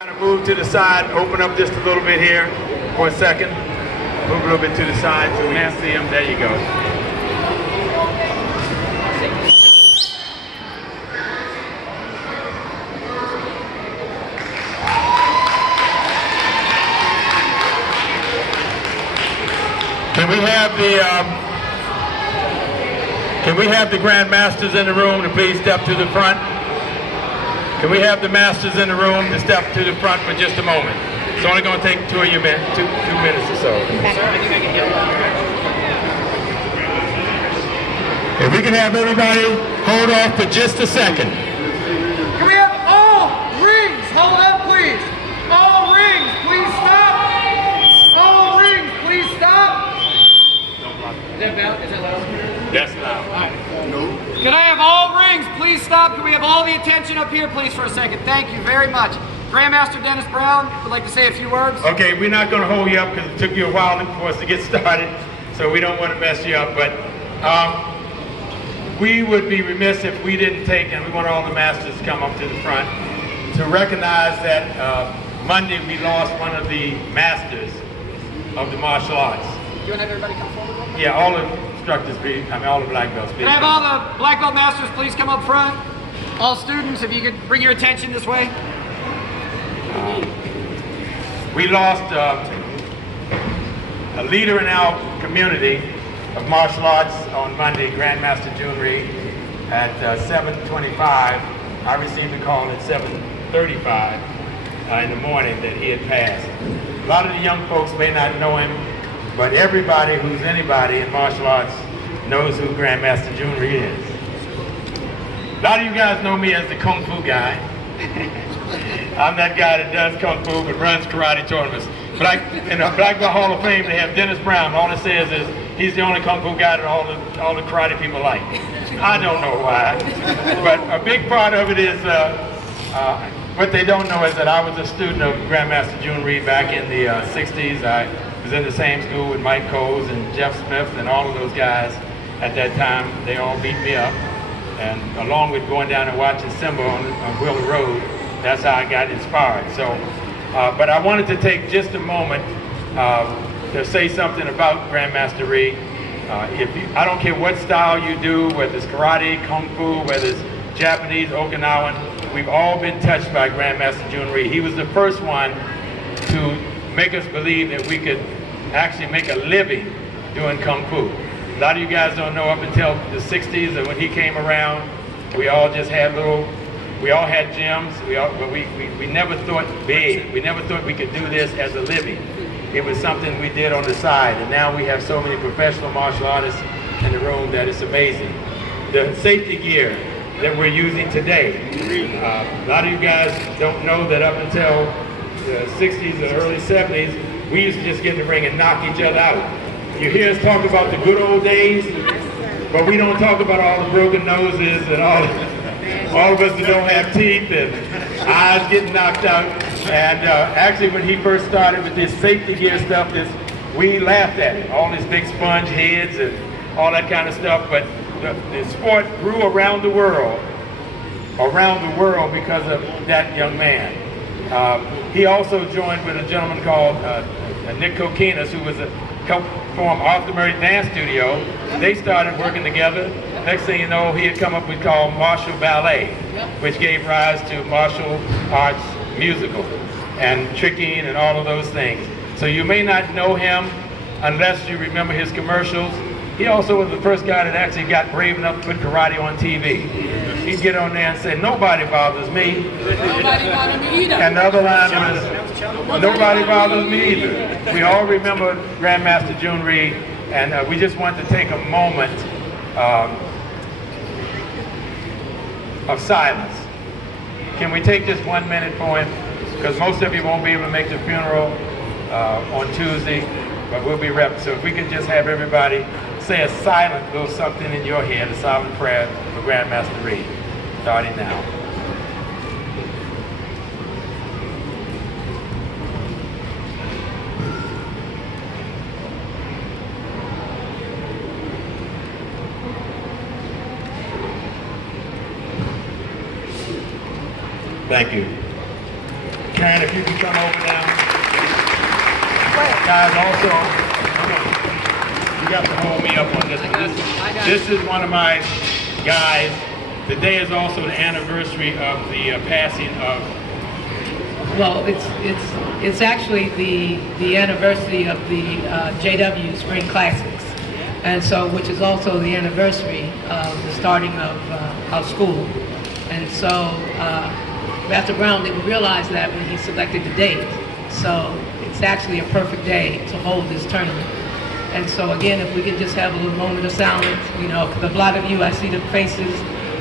Kind of move to the side, open up just a little bit here for a second. Move a little bit to the side so we can see him. There you go. Can we have the Grandmasters in the room to please step to the front? Can we have the masters in the room to step to the front for just a moment? It's only going to take two minutes or so. If we can have everybody hold off for just a second. Can we have all rings? Hold up, please. All rings, please stop. All rings, please stop. Is that loud? Is that loud? That's loud. All right. No. Can I have all rings? Please stop. Can we have all the attention up here, please, for a second? Thank you very much. Grandmaster Dennis Brown would like to say a few words. Okay, we're not going to hold you up because it took you a while for us to get started, so we don't want to mess you up. But we would be remiss if we didn't take, and we want all the masters to come up to the front, to recognize that Monday we lost one of the masters of the martial arts. You want to have everybody come forward? Yeah, all the instructors, all the black belts. Can I have all the black belt masters please come up front? All students, if you could bring your attention this way. We lost a leader in our community of martial arts on Monday, Grandmaster Jhoon at 7:25. I received a call at 7:35 in the morning that he had passed. A lot of the young folks may not know him, but everybody who's anybody in martial arts knows who Grandmaster Jhoon is. A lot of you guys know me as the Kung Fu guy. I'm that guy that does Kung Fu but runs karate tournaments. In the Black Belt Hall of Fame, they have Dennis Brown. All it says is he's the only Kung Fu guy that all the karate people like. I don't know why. But a big part of it is, what they don't know is that I was a student of Grandmaster Jhoon back in the 60s. I was in the same school with Mike Coles and Jeff Smith and all of those guys at that time. They all beat me up. And along with going down and watching Simba on Wheeler Road, that's how I got inspired. So, but I wanted to take just a moment to say something about Grandmaster Rhee. I don't care what style you do, whether it's karate, kung fu, whether it's Japanese, Okinawan, we've all been touched by Grandmaster Jhoon. He was the first one to make us believe that we could actually make a living doing kung fu. A lot of you guys don't know, up until the 60s, and when he came around, we all just had we all had gyms, but we never thought big. We never thought we could do this as a living. It was something we did on the side, and now we have so many professional martial artists in the room that it's amazing. The safety gear that we're using today, a lot of you guys don't know that up until the 60s and early 70s, we used to just get in the ring and knock each other out. You hear us talk about the good old days, but we don't talk about all the broken noses and all of us that don't have teeth and eyes getting knocked out. And actually, when he first started with this safety gear stuff, we laughed at it. All these big sponge heads and all that kind of stuff. But the sport grew around the world because of that young man. He also joined with a gentleman called Nick Kokinas, who was helped form Arthur Murray Dance Studio. They started working together. Next thing you know, he had come up with called Martial Ballet, which gave rise to martial arts musical and tricking and all of those things. So you may not know him unless you remember his commercials. He also was the first guy that actually got brave enough to put karate on TV. He'd get on there and say, "Nobody bothers me." Nobody bothers me either. And the other line was, "Nobody bothers me either." We all remember Grandmaster Jhoon, and we just want to take a moment of silence. Can we take just 1 minute for him? Because most of you won't be able to make the funeral on Tuesday, but we'll be repped. So if we could just have everybody say a silent little something in your head, a silent prayer for Grandmaster Rhee, starting now. Thank you. Can Fran, if you can come over now. Guys, also, you got to hold me up on this one. This is one of my guys. Today is also the anniversary of the passing of. Well, it's actually the anniversary of the JW Spring Classics, and so which is also the anniversary of the starting of our school, and so Master Brown didn't realize that when he selected the date. So it's actually a perfect day to hold this tournament. And so again, if we can just have a little moment of silence, you know, because a lot of you, I see the faces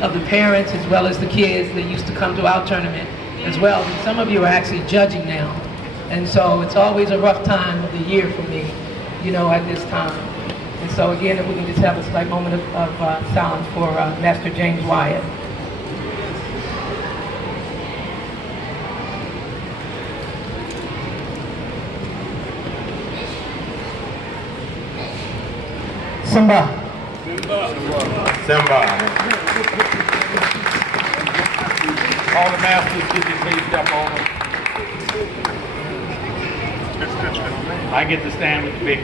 of the parents as well as the kids that used to come to our tournament as well. And some of you are actually judging now. And so it's always a rough time of the year for me, you know, at this time. And so again, if we can just have a slight moment of silence for Master James Wyatt. Simba. Simba. All the masters, get your please step over. I get to stand with the big